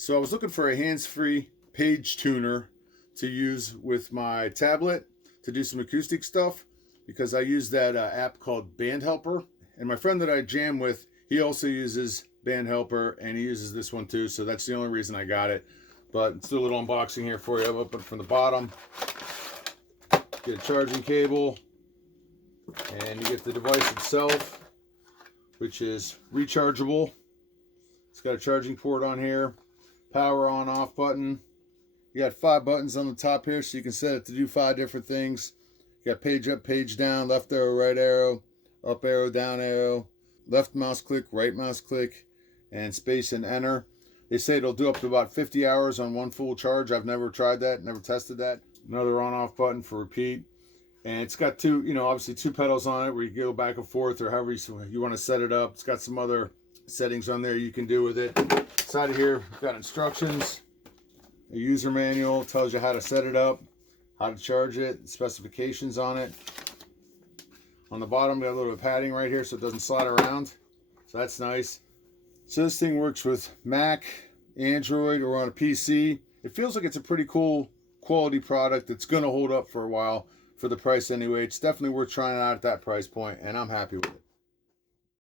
So I was looking for a hands-free page tuner to use with my tablet to do some acoustic stuff, because I use that app called Band Helper. And my friend that I jam with, he also uses Band Helper, and he uses this one too. So that's the only reason I got it. But let's do a little unboxing here for you. I'll open it from the bottom. Get a charging cable, and you get the device itself, which is rechargeable. It's got a charging port on here, power on off button. You got 5 buttons on the top here, so you can set it to do 5 different things. You got page up, page down, left arrow, right arrow, up arrow, down arrow, left mouse click, right mouse click, and space and enter. They say it'll do up to about 50 hours on one full charge. I've never tried that, never tested that. Another on off button for repeat. And it's got two, obviously 2 pedals on it where you go back and forth, or however you want to set it up. It's got some other settings on there you can do with it. Inside of here, we've got instructions, a user manual, tells you how to set it up, how to charge it, specifications on it. On the bottom, we got a little bit of padding right here so it doesn't slide around. So that's nice. So this thing works with Mac, Android, or on a PC. It feels like it's a pretty cool quality product that's going to hold up for a while for the price anyway. It's definitely worth trying out at that price point, and I'm happy with it.